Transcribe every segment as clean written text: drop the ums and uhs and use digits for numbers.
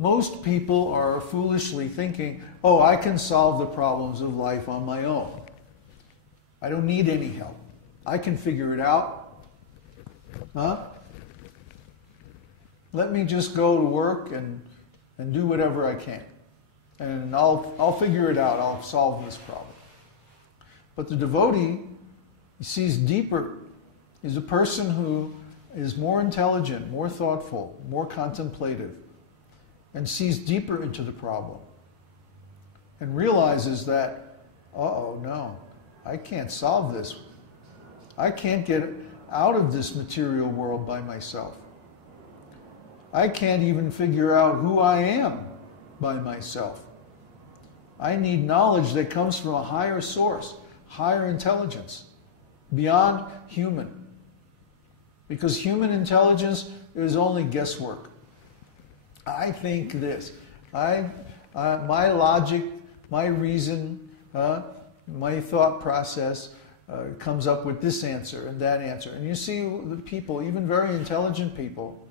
Most people are foolishly thinking, oh, I can solve the problems of life on my own. I don't need any help. I can figure it out. Huh? Let me just go to work and do whatever I can. And I'll figure it out. I'll solve this problem. But the devotee, he sees deeper. He's a person who is more intelligent, more thoughtful, more contemplative, and sees deeper into the problem. And realizes that, uh-oh, no, I can't solve this. I can't get out of this material world by myself. I can't even figure out who I am by myself. I need knowledge that comes from a higher source, higher intelligence, beyond human. Because human intelligence is only guesswork. I think this. My logic, my reason, my thought process comes up with this answer and that answer. And you see the people, even very intelligent people,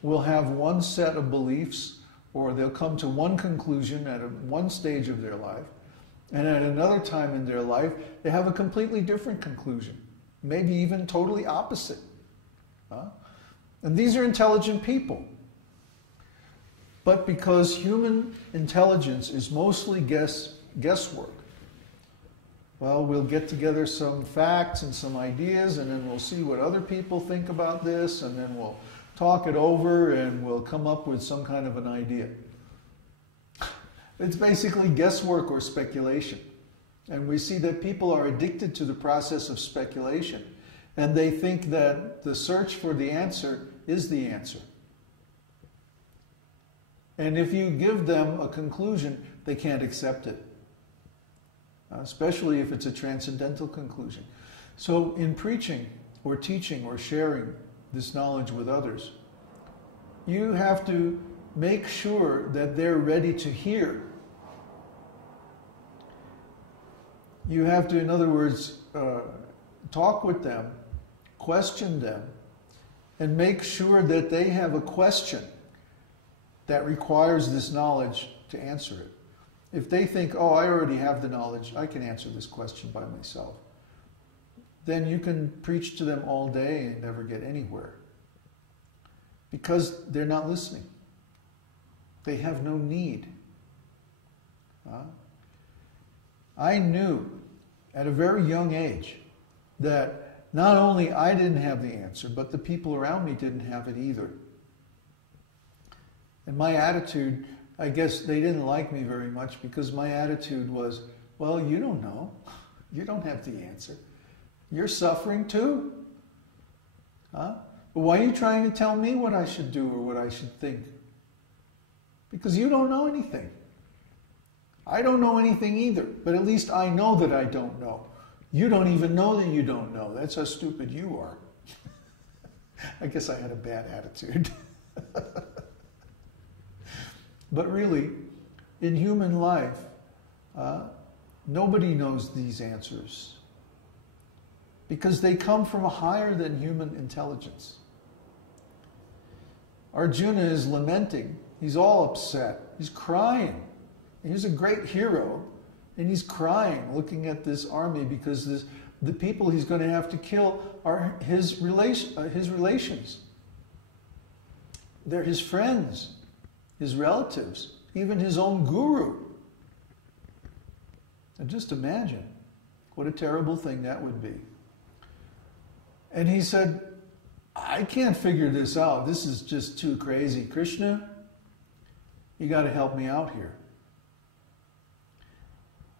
will have one set of beliefs, or they'll come to one conclusion at one stage of their life, and at another time in their life, they have a completely different conclusion, maybe even totally opposite. And these are intelligent people. But because human intelligence is mostly guesswork, well, we'll get together some facts and some ideas, and then we'll see what other people think about this, and then we'll talk it over, and we'll come up with some kind of an idea. It's basically guesswork or speculation. And we see that people are addicted to the process of speculation, and they think that the search for the answer is the answer. And if you give them a conclusion, they can't accept it, especially if it's a transcendental conclusion. So in preaching or teaching or sharing this knowledge with others, you have to make sure that they're ready to hear. You have to, in other words, talk with them, question them, and make sure that they have a question that requires this knowledge to answer it. If they think, oh, I already have the knowledge, I can answer this question by myself, then you can preach to them all day and never get anywhere. Because they're not listening. They have no need. I knew at a very young age that not only I didn't have the answer, but the people around me didn't have it either. And my attitude, I guess they didn't like me very much because my attitude was, well, you don't know. You don't have the answer. You're suffering too. But why are you trying to tell me what I should do or what I should think? Because you don't know anything. I don't know anything either, but at least I know that I don't know. You don't even know that you don't know. That's how stupid you are. I guess I had a bad attitude. But really, in human life, nobody knows these answers because they come from a higher than human intelligence. Arjuna is lamenting. He's all upset. He's crying. He's a great hero, and he's crying looking at this army because the people he's going to have to kill are his relations. They're his friends, his relatives, even his own guru. And just imagine what a terrible thing that would be. And he said, I can't figure this out. This is just too crazy. Krishna, you got to help me out here.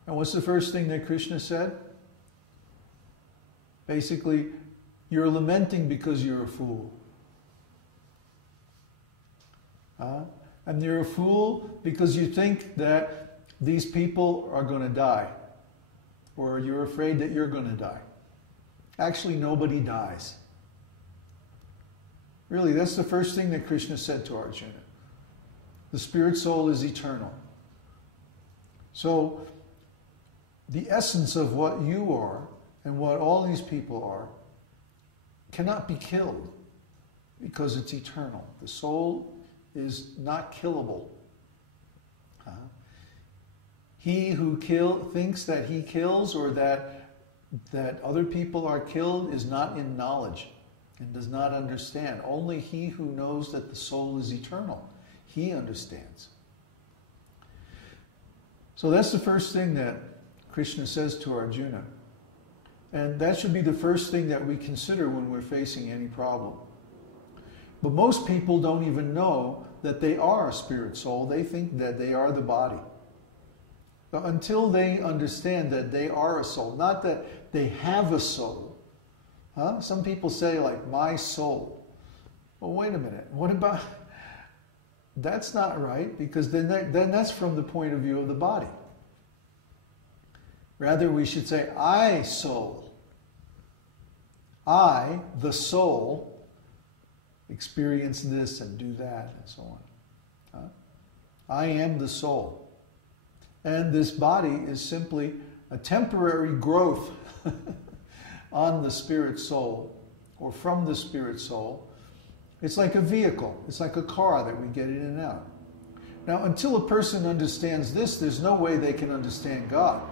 And what's the first thing that Krishna said? Basically, you're lamenting because you're a fool. And you're a fool because you think that these people are going to die. Or you're afraid that you're going to die. Actually, nobody dies. Really, that's the first thing that Krishna said to Arjuna. The spirit soul is eternal. So, the essence of what you are and what all these people are cannot be killed because it's eternal. The soul is not killable. He who thinks that he kills or that other people are killed is not in knowledge and does not understand. Only he who knows that the soul is eternal, he understands. So that's the first thing that Krishna says to Arjuna. And that should be the first thing that we consider when we're facing any problem. But most people don't even know that they are a spirit soul. They think that they are the body. But until they understand that they are a soul, not that they have a soul. Some people say, like, my soul. Well, wait a minute. What about... That's not right, because then that's from the point of view of the body. Rather, we should say, I, soul. I, the soul, experience this and do that and so on. I am the soul. And this body is simply a temporary growth on the spirit soul, or from the spirit soul. It's like a vehicle. It's like a car that we get in and out. Now, until a person understands this, there's no way they can understand God.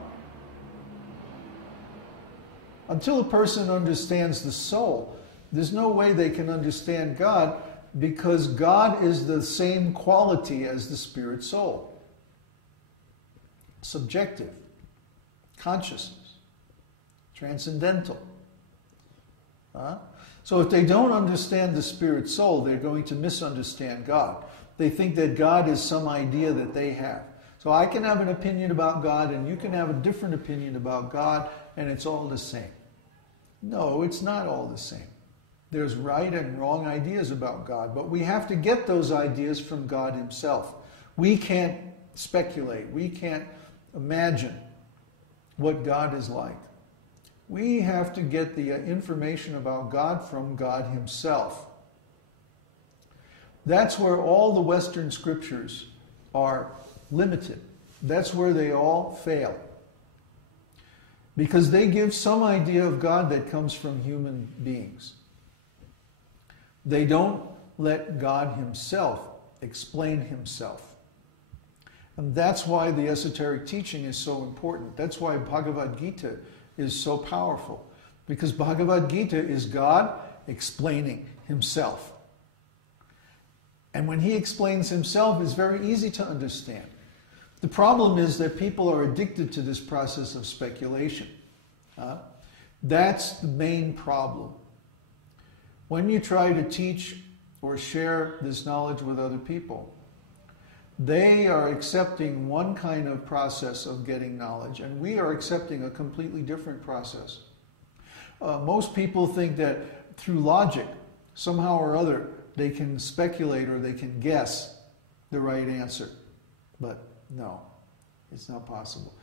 Until a person understands the soul, there's no way they can understand God, because God is the same quality as the spirit soul. Subjective, consciousness, transcendental. So if they don't understand the spirit soul, they're going to misunderstand God. They think that God is some idea that they have. So I can have an opinion about God and you can have a different opinion about God, and it's all the same. No, it's not all the same. There's right and wrong ideas about God, but we have to get those ideas from God himself. We can't speculate. We can't imagine what God is like. We have to get the information about God from God himself. That's where all the Western scriptures are limited. That's where they all fail. Because they give some idea of God that comes from human beings. They don't let God himself explain himself. And that's why the esoteric teaching is so important. That's why Bhagavad Gita is so powerful. Because Bhagavad Gita is God explaining himself. And when he explains himself, it's very easy to understand. The problem is that people are addicted to this process of speculation. That's the main problem. When you try to teach or share this knowledge with other people, they are accepting one kind of process of getting knowledge, and we are accepting a completely different process. Most people think that through logic, somehow or other, they can speculate or they can guess the right answer. But no, it's not possible.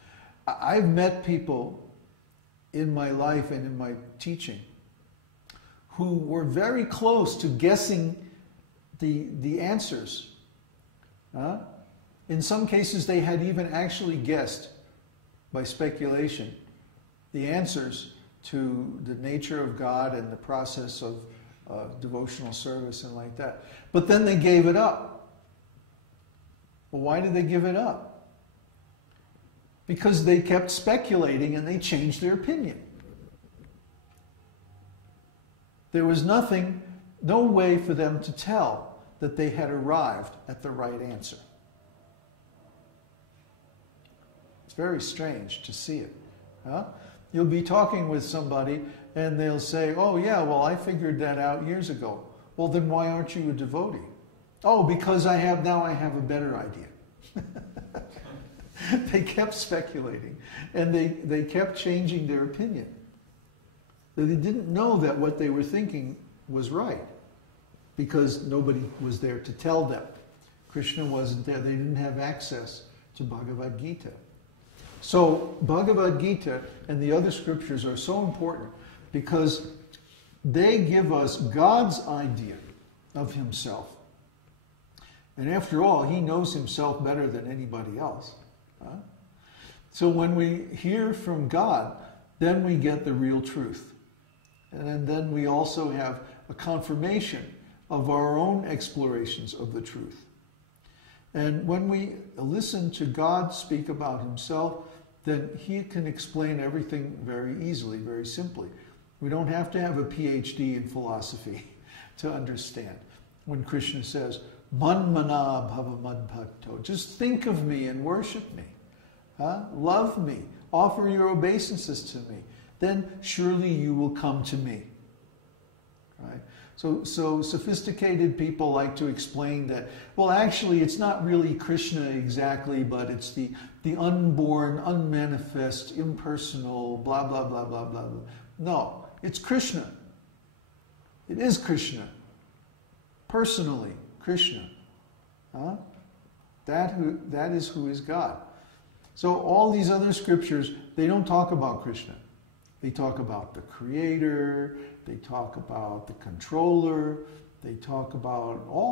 I've met people in my life and in my teaching who were very close to guessing the answers. In some cases, they had even actually guessed by speculation the answers to the nature of God and the process of devotional service and like that. But then they gave it up. Well, why did they give it up? Because they kept speculating and they changed their opinion. There was no way for them to tell that they had arrived at the right answer. It's very strange to see it. You'll be talking with somebody and they'll say, oh yeah, well I figured that out years ago. Well then why aren't you a devotee? Oh, because now I have a better idea. They kept speculating and they kept changing their opinion. They didn't know that what they were thinking was right because nobody was there to tell them. Krishna wasn't there. They didn't have access to Bhagavad Gita. So Bhagavad Gita and the other scriptures are so important because they give us God's idea of himself. And after all, he knows himself better than anybody else. So when we hear from God, then we get the real truth. And then we also have a confirmation of our own explorations of the truth. And when we listen to God speak about himself, then he can explain everything very easily, very simply. We don't have to have a PhD in philosophy to understand. When Krishna says, Man mana bhava madbhakto, just think of me and worship me. Love me. Offer your obeisances to me. Then surely you will come to me. Right? So sophisticated people like to explain that, well, actually, it's not really Krishna exactly, but it's the unborn, unmanifest, impersonal, blah, blah, blah, blah, blah, blah. No, it's Krishna. It is Krishna. Personally, Krishna. That is who is God. So all these other scriptures, they don't talk about Krishna. They talk about the creator, they talk about the controller, they talk about all